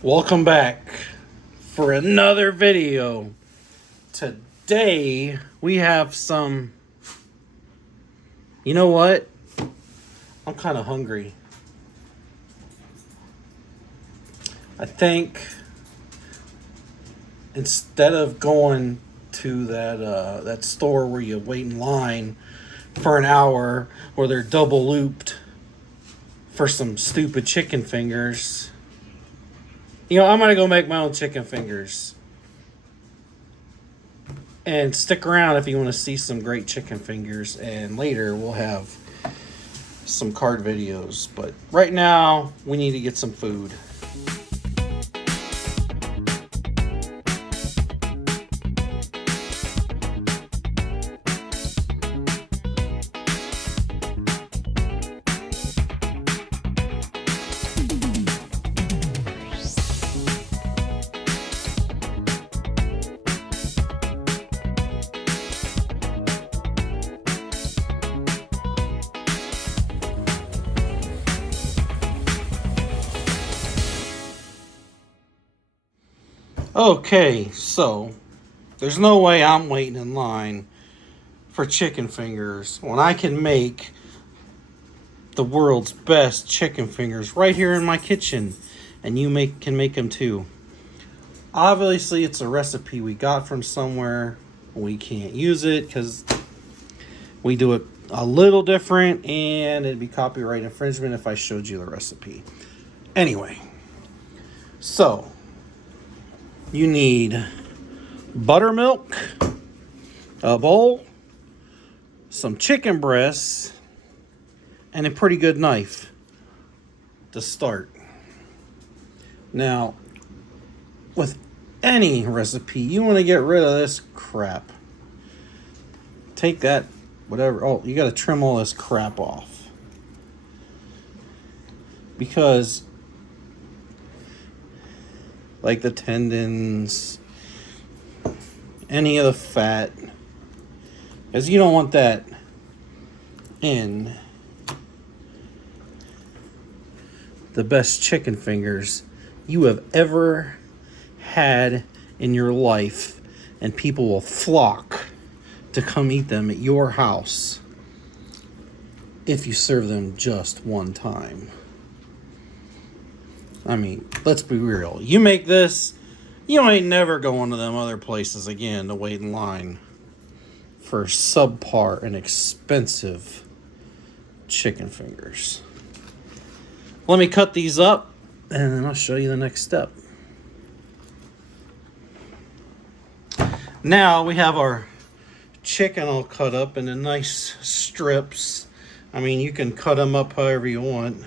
Welcome back for another video. Today we have some. You know what? I'm kind of hungry. I think instead of going to that store where you wait in line for an hour, where they're double looped for some stupid chicken fingers. I'm going to go make my own chicken fingers. And stick around if you want to see some great chicken fingers. And later we'll have some card videos. But right now, we need to get some food. Okay, so there's no way I'm waiting in line for chicken fingers when I can make the world's best chicken fingers right here in my kitchen, and you can make them too. Obviously, it's a recipe we got from somewhere. We can't use it because we do it a little different, and it'd be copyright infringement if I showed you the recipe. Anyway, so you need buttermilk, a bowl, some chicken breasts, and a pretty good knife to start. Now, with any recipe, you want to get rid of this crap. Take that, whatever. Oh, you got to trim all this crap off. Because like the tendons, any of the fat, because you don't want that in the best chicken fingers you have ever had in your life, and people will flock to come eat them at your house if you serve them just one time. I mean, let's be real. You make this, you ain't never going to them other places again to wait in line for subpar and expensive chicken fingers. Let me cut these up, and then I'll show you the next step. Now we have our chicken all cut up into nice strips. I mean, you can cut them up however you want.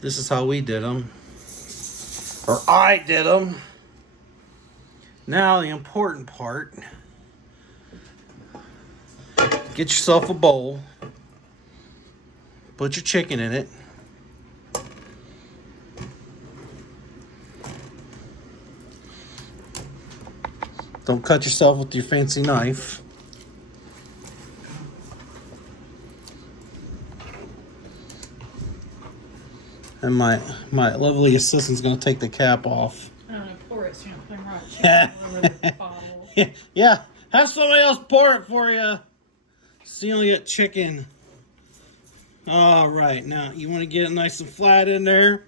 This is how we did them. Or I did them. Now the important part. Get yourself a bowl. Put your chicken in it. Don't cut yourself with your fancy knife. And my lovely assistant's going to take the cap off. I'm going to pour it so you don't put right over the bottle. Yeah, have somebody else pour it for you. So you only get chicken. All right, now you want to get it nice and flat in there.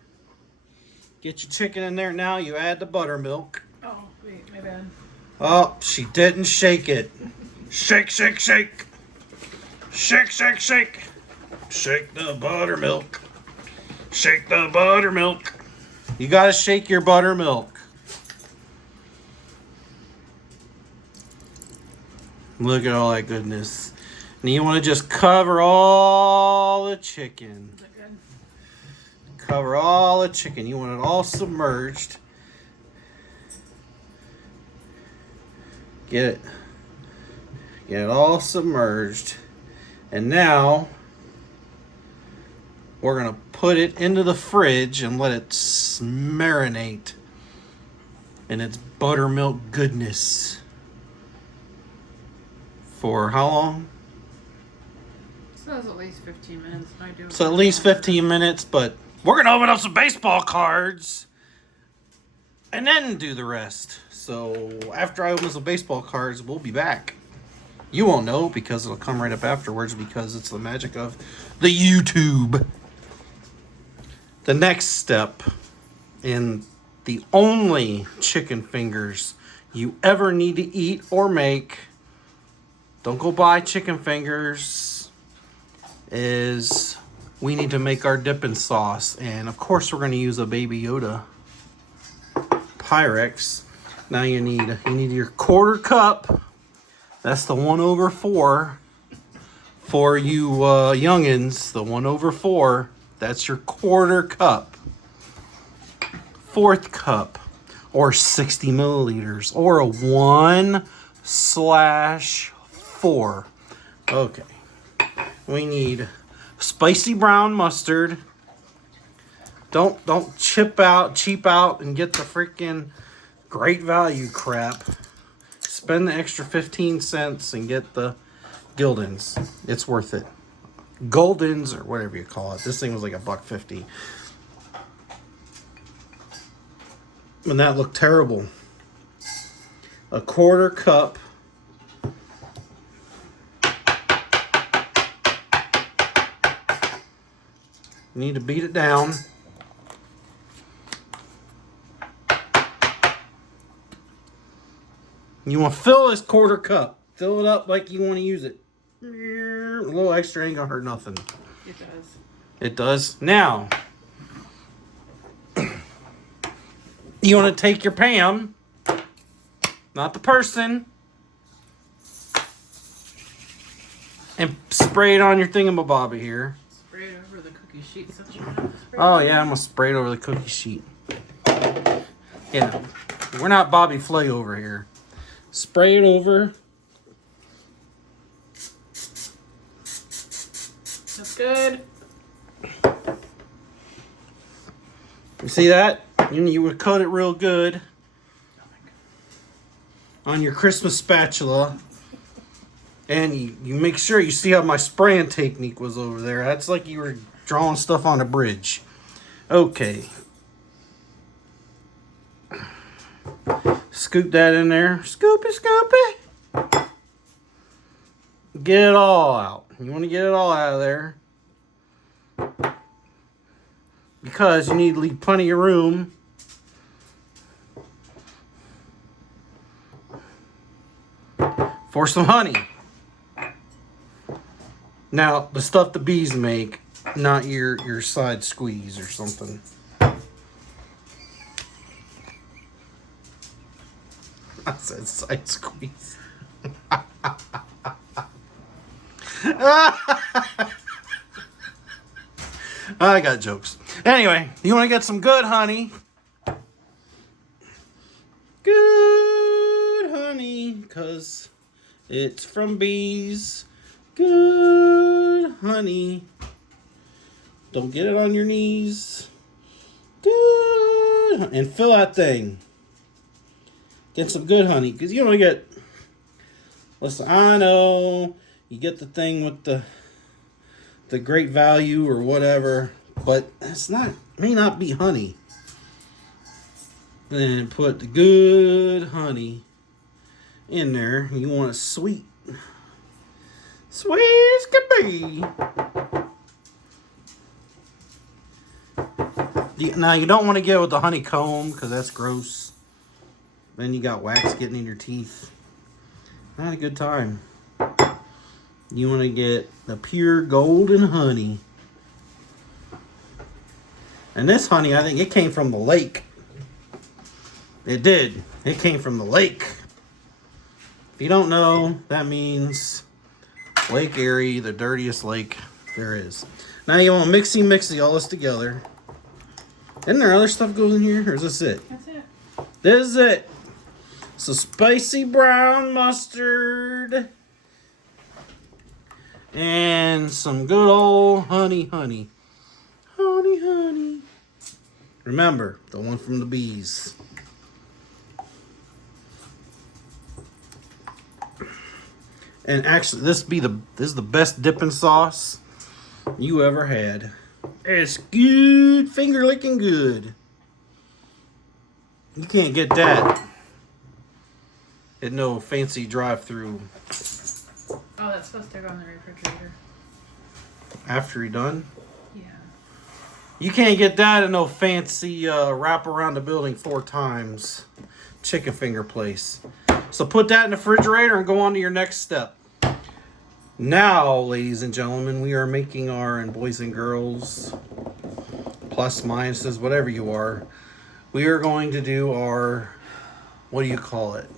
Get your chicken in there. Now you add the buttermilk. Oh, wait, my bad. Oh, she didn't shake it. Shake, shake, shake. Shake, shake, shake. Shake the buttermilk. Shake the buttermilk. You gotta shake your buttermilk. Look at all that goodness. And you want to just cover all the chicken. Is that good? Cover all the chicken. You want it all submerged. Get it all submerged. And now we're going to put it into the fridge and let it marinate in its buttermilk goodness. For how long? So it's at least 15 minutes. So at least 15 minutes, but we're going to open up some baseball cards and then do the rest. So after I open some baseball cards, we'll be back. You won't know because it'll come right up afterwards because it's the magic of the YouTube. The next step in the only chicken fingers you ever need to eat or make, don't go buy chicken fingers, is we need to make our dipping sauce. And of course we're going to use a Baby Yoda Pyrex. Now you need your quarter cup. That's the 1/4. For you youngins, the 1/4, that's your quarter cup. 1/4 cup, or 60 milliliters, or a 1/4. Okay. We need spicy brown mustard. Don't cheap out and get the freaking Great Value crap. Spend the extra 15 cents and get the Gildens. It's worth it. Goldens or whatever you call it. This thing was like $1.50. And that looked terrible. A quarter cup. You need to beat it down. You want to fill this quarter cup. Fill it up like you want to use it. A little extra ain't gonna hurt nothing. It does. It does. Now, you want to take your Pam, not the person, and spray it on your thingamabobby here. Spray it over the cookie sheet. Oh yeah, I'm gonna spray it over the cookie sheet. Yeah, we're not Bobby Flay over here. Spray it over. That's good. You see that? You would cut it real good on your Christmas spatula. And you make sure you see how my spraying technique was over there. That's like you were drawing stuff on a bridge. Okay. Scoop that in there. Scoopy, scoopy. Get it all out. You want to get it all out of there. Because you need to leave plenty of room for some honey. Now, the stuff the bees make, not your side squeeze or something. I said side squeeze. I got jokes. Anyway, you want to get some good honey. Good honey, because it's from bees. Good honey. Don't get it on your knees. Good. And fill that thing. Get some good honey, because you don't get... Listen, I know you get the thing with the Great Value or whatever, but it's not, may not be honey. Then put the good honey in there. You want it sweet. Sweet as can be. Now you don't want to get with the honeycomb because that's gross. Then you got wax getting in your teeth. Not a good time. You want to get the pure golden honey. And this honey, I think it came from the lake. It did. It came from the lake. If you don't know, that means Lake Erie, the dirtiest lake there is. Now you want to mixy all this together. Isn't there other stuff goes in here? Or is this it? That's it. This is it. So spicy brown mustard. And some good old honey. Honey. Remember, the one from the bees. And actually, this is the best dipping sauce you ever had. It's good, finger licking good. You can't get that at no fancy drive-through Oh, that's supposed to go in the refrigerator. after you're done. Yeah. You can't get that at no fancy wrap around the building 4 times chicken finger place. So put that in the refrigerator and go on to your next step. Now, ladies and gentlemen, we are making our, and boys and girls, plus, minuses, whatever you are, we are going to do our, what do you call it?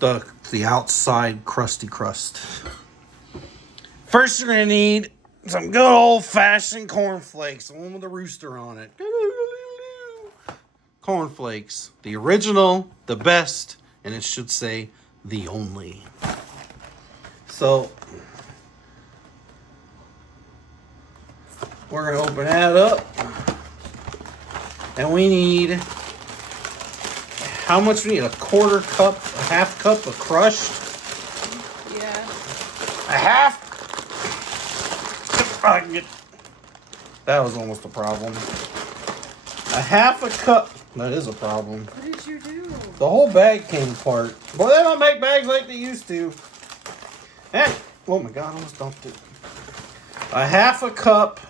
The outside crusty crust. First, you're going to need some good old-fashioned cornflakes, the one with the rooster on it. Cornflakes. The original, the best, and it should say the only. So, we're going to open that up. And we need, how much we need? A quarter cup, a half cup of crushed? Yeah. A half? If I can get, that was almost a problem. A half a cup. That is a problem. What did you do? The whole bag came apart. Boy, they don't make bags like they used to. And, oh my God, I almost dumped it. A half a cup,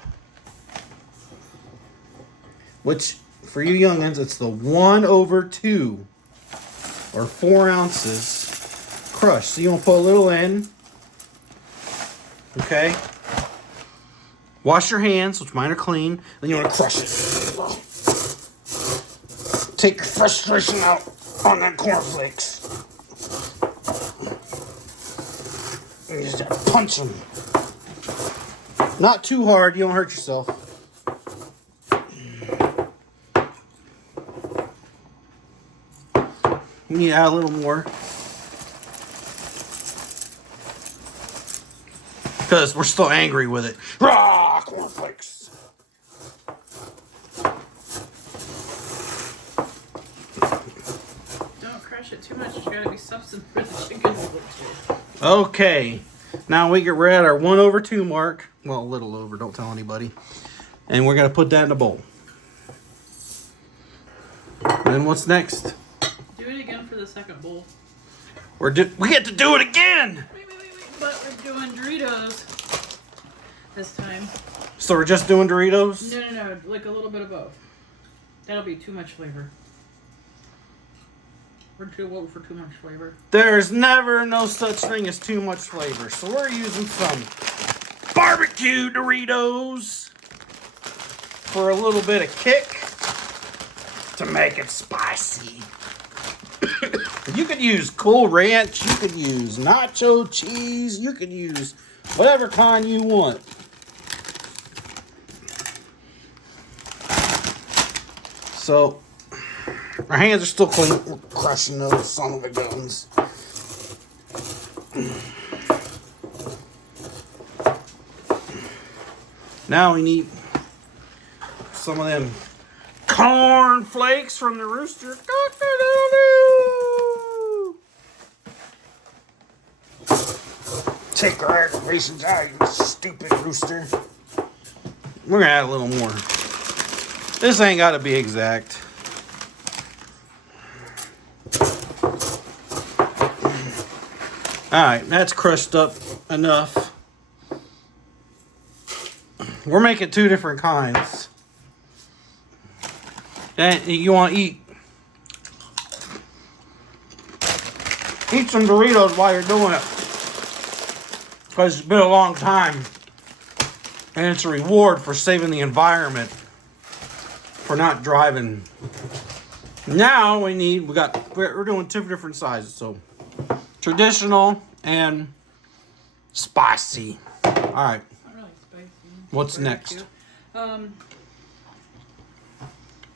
which for you youngins, it's the 1/2 or 4 ounces crushed. So you want to put a little in. Okay. Wash your hands, which mine are clean. Then you want to crush it. Take your frustration out on that cornflakes. You just gotta punch them. Not too hard, you don't hurt yourself. You need to add a little more. Because we're still angry with it. Rah, cornflakes. Don't crush it too much. There's got to be substance for the chicken. Okay. Now we're at our 1/2 mark. Well, a little over. Don't tell anybody. And we're going to put that in a bowl. And then what's next? Do it again for the second bowl. We get to do it again! Wait. But we're doing Doritos this time. So we're just doing Doritos? No. Like a little bit of both. That'll be too much flavor. We're too low for too much flavor. There's never no such thing as too much flavor. So we're using some barbecue Doritos for a little bit of kick to make it spicy. You could use Cool Ranch, you could use nacho cheese, you could use whatever kind you want. So, our hands are still clean. We're crushing those son of a guns. Now we need some of them corn flakes from the rooster. Take our aggravations out, you stupid rooster. We're gonna add a little more. This ain't gotta be exact. Alright, that's crushed up enough. We're making 2 different kinds. And you want to eat some Doritos while you're doing it. Because it's been a long time. And it's a reward for saving the environment. For not driving. Now we're doing 2 different sizes. So traditional and spicy. Alright. Not really spicy. What's next?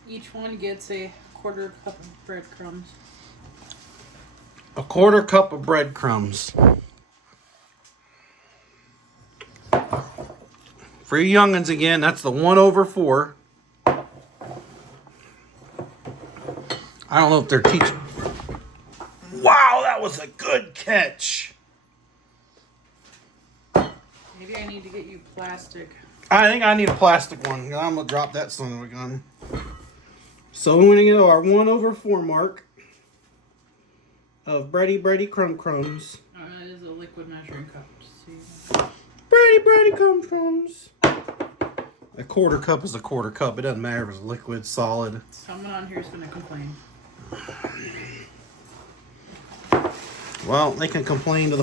Each one gets a quarter cup of breadcrumbs. A quarter cup of breadcrumbs. For you youngins again, that's the 1/4. I don't know if they're teaching. Wow, that was a good catch. Maybe I need to get you plastic. I think I need a plastic one. I'm going to drop that son of a gun. So we're going to get our 1/4 mark of Brady crumbs. That is a liquid measuring cup. See. Brady crumbs. A 1/4 cup is a 1/4 cup. It doesn't matter if it's liquid, solid. Someone on here is going to complain. Well, they can complain to the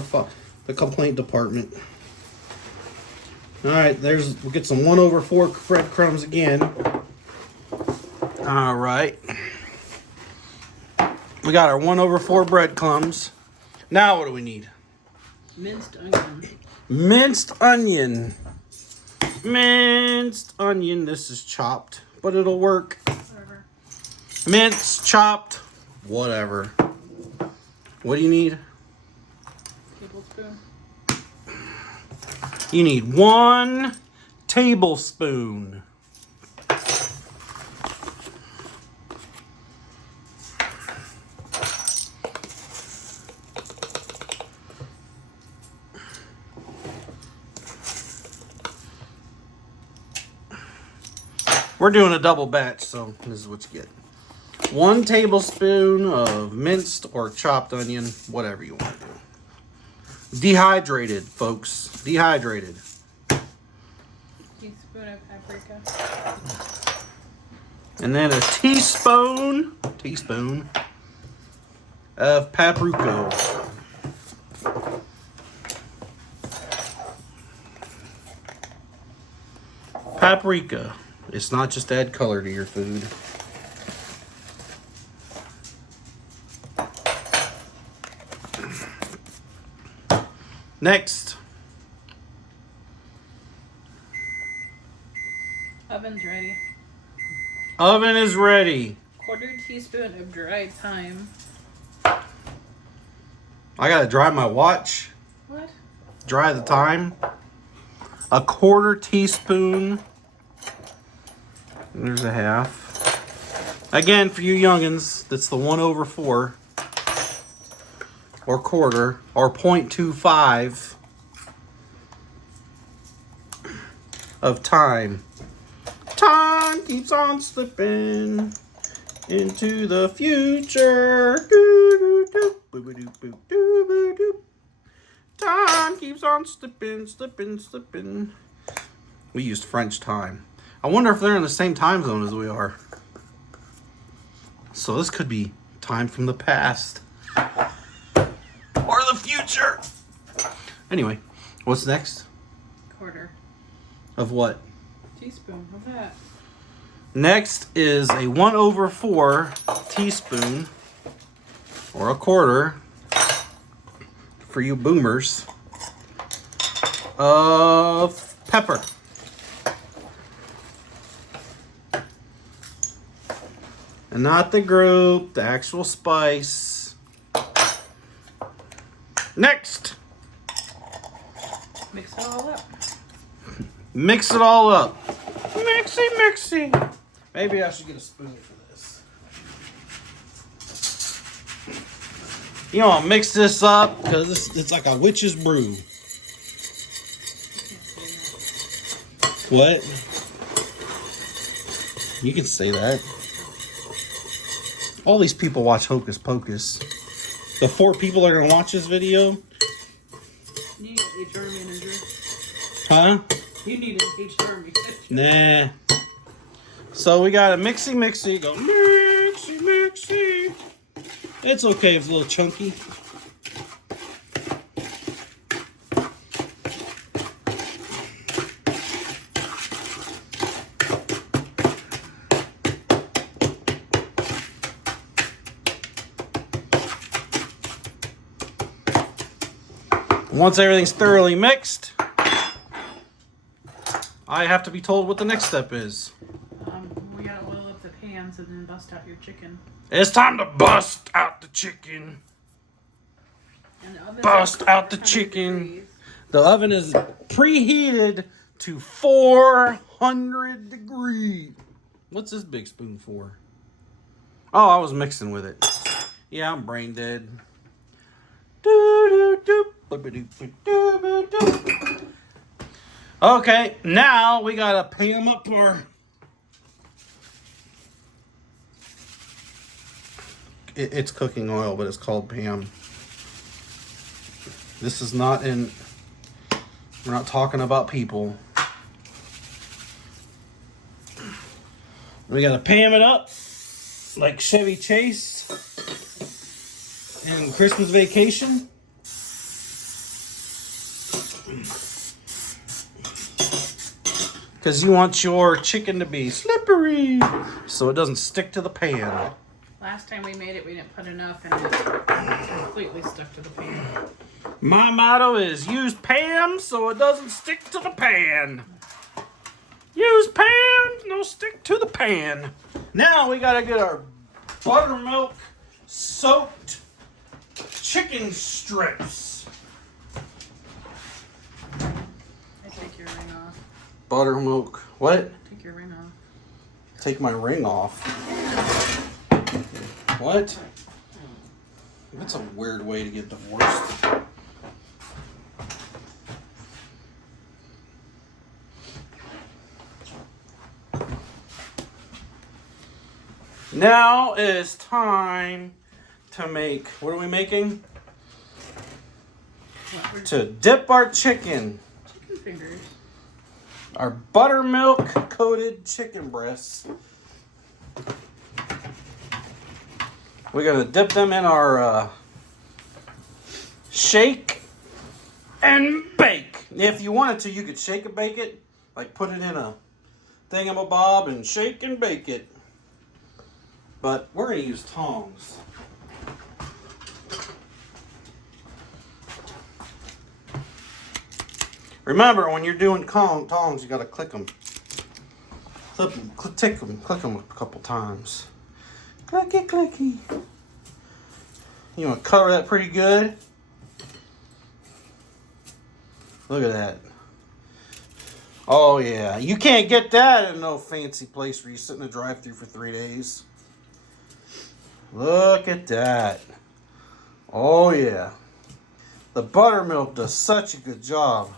complaint department. All right, we'll get some 1/4 breadcrumbs again. All right. We got our 1/4 breadcrumbs. Now what do we need? Minced onion. Minced onion. Minced onion. This is chopped, but it'll work. Whatever. Minced, chopped, whatever. What do you need? Tablespoon. You need 1 tablespoon. We're doing a double batch, so this is what you get. 1 tablespoon of minced or chopped onion, whatever you want to do. Dehydrated, folks. Dehydrated. Teaspoon of paprika. And then a teaspoon of paprika. Paprika. It's not just to add color to your food. Next. Oven's ready. Oven is ready. 1/4 teaspoon of dried thyme. I gotta dry my watch. What? Dry the time. A 1/4 teaspoon. There's a half. Again, for you youngins, that's the 1/4 or 1/4 or 0.25 of thyme. Time keeps on slipping into the future. Time keeps on slipping. We used French time. I wonder if they're in the same time zone as we are. So this could be time from the past. Or the future. Anyway, what's next? 1/4 Of what? teaspoon of that. Next is a 1/4 teaspoon, or a 1/4, for you boomers, of pepper. And not the group, the actual spice. Next, Mix it all up. mix it all up. Mixy. Maybe I should get a spoon for this. You know, I'll mix this up because it's like a witch's brew. What? You can say that. All these people watch Hocus Pocus. The 4 people that are going to watch this video. You need an HR manager. Huh? You need an HR manager. Nah. So we got a mixy. Go mixy. It's okay if it's a little chunky. Once everything's thoroughly mixed, I have to be told what the next step is. We gotta oil up the pans and then bust out your chicken. It's time to bust out the chicken. And the oven's Bust at out the 400 chicken. degrees. The oven is preheated to 400 degrees. What's this big spoon for? Oh, I was mixing with it. Yeah, I'm brain dead. Okay, now we gotta pan up our it's cooking oil, but it's called Pam. This is not in. We're not talking about people. We gotta Pam it up like Chevy Chase in Christmas Vacation. Because you want your chicken to be slippery so it doesn't stick to the pan. Last time we made it, we didn't put enough and it completely stuck to the pan. My motto is use Pam so it doesn't stick to the pan. Use Pam, no stick to the pan. Now we gotta get our buttermilk soaked chicken strips. I take your ring off. Buttermilk, what? Take your ring off. Take my ring off. What? That's a weird way to get divorced. Now is time to make, what are we making? To dip our chicken. Chicken fingers. Our buttermilk coated chicken breasts. We're going to dip them in our shake and bake. If you wanted to, you could shake and bake it. Like put it in a thingamabob and shake and bake it. But we're going to use tongs. Remember, when you're doing tongs, you got to click them. Flip them, click them a couple times. Clicky, clicky. You want to cover that pretty good. Look at that. Oh, yeah. You can't get that in no fancy place where you sit in a drive-thru for 3 days. Look at that. Oh, yeah. The buttermilk does such a good job.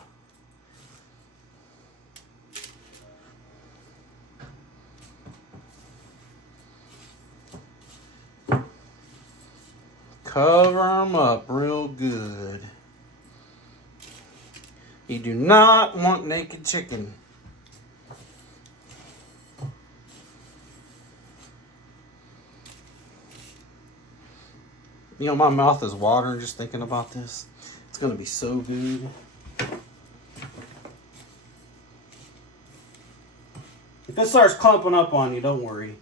Cover them up real good. You do not want naked chicken. You know, my mouth is watering just thinking about this. It's going to be so good. If it starts clumping up on you, don't worry.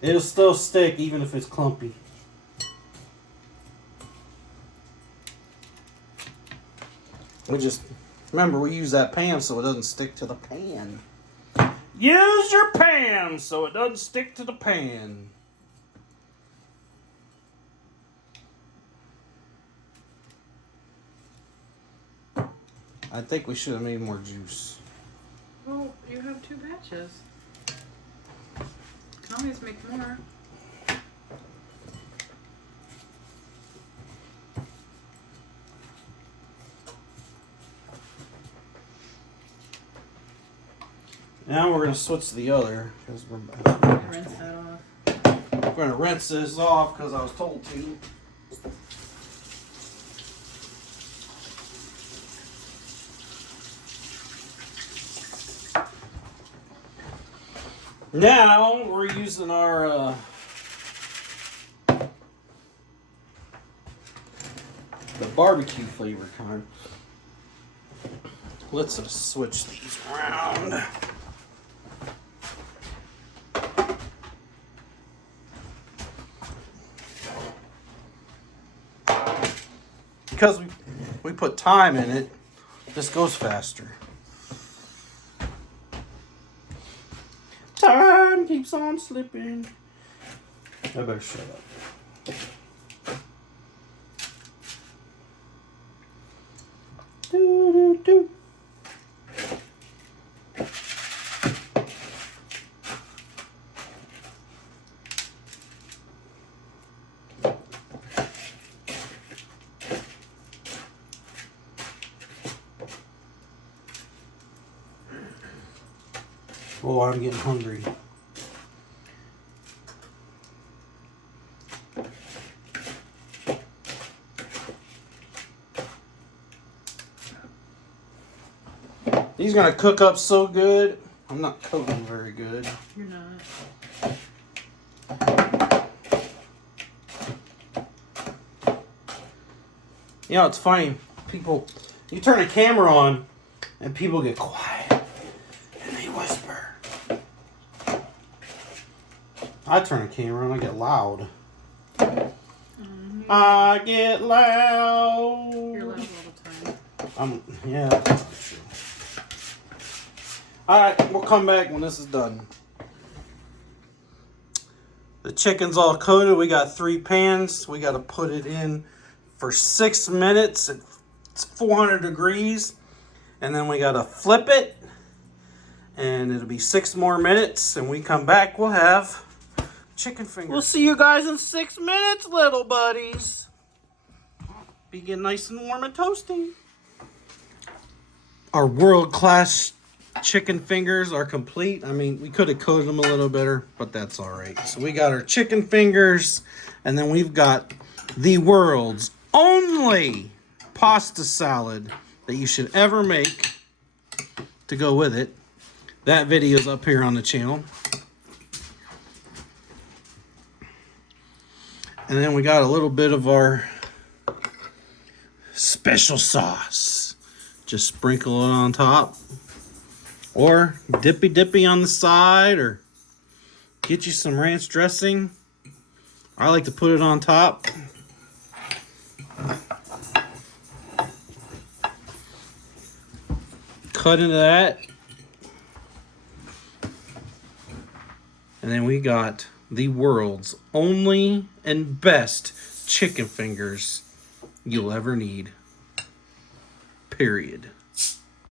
It'll still stick even if it's clumpy. Remember, we use that pan so it doesn't stick to the pan. Use your pan so it doesn't stick to the pan. I think we should have made more juice. Well, you have 2 batches. Can always make more. Now we're going to switch to the other because we're Rinse that off. going to rinse this off because I was told to. Now we're using our the barbecue flavor kind. Let's switch these around. Because we put thyme in it, this goes faster. Time keeps on slipping. I better shut up. Do, do, do. Oh, I'm getting hungry. These are gonna cook up so good. I'm not cooking very good. You're not. You know, it's funny. People, you turn a camera on, and people get quiet, and they whisper. I turn a camera on, I get loud. I get loud. You're loud all the time. Yeah, that's not true. Alright, we'll come back when this is done. The chicken's all coated. We got 3 pans. We got to put it in for 6 minutes. It's 400 degrees. And then we got to flip it. And it'll be 6 more minutes. And we come back, we'll have chicken fingers. We'll see you guys in 6 minutes, little buddies. Be getting nice and warm and toasty. Our world-class chicken fingers are complete. I mean, we could have coated them a little better, but that's all right. So we got our chicken fingers, and then we've got the world's only pasta salad that you should ever make to go with it. That video's up here on the channel. And then we got a little bit of our special sauce. Just sprinkle it on top. Or dippy on the side. Or get you some ranch dressing. I like to put it on top. Cut into that. And then we got the world's only and best chicken fingers you'll ever need. Period.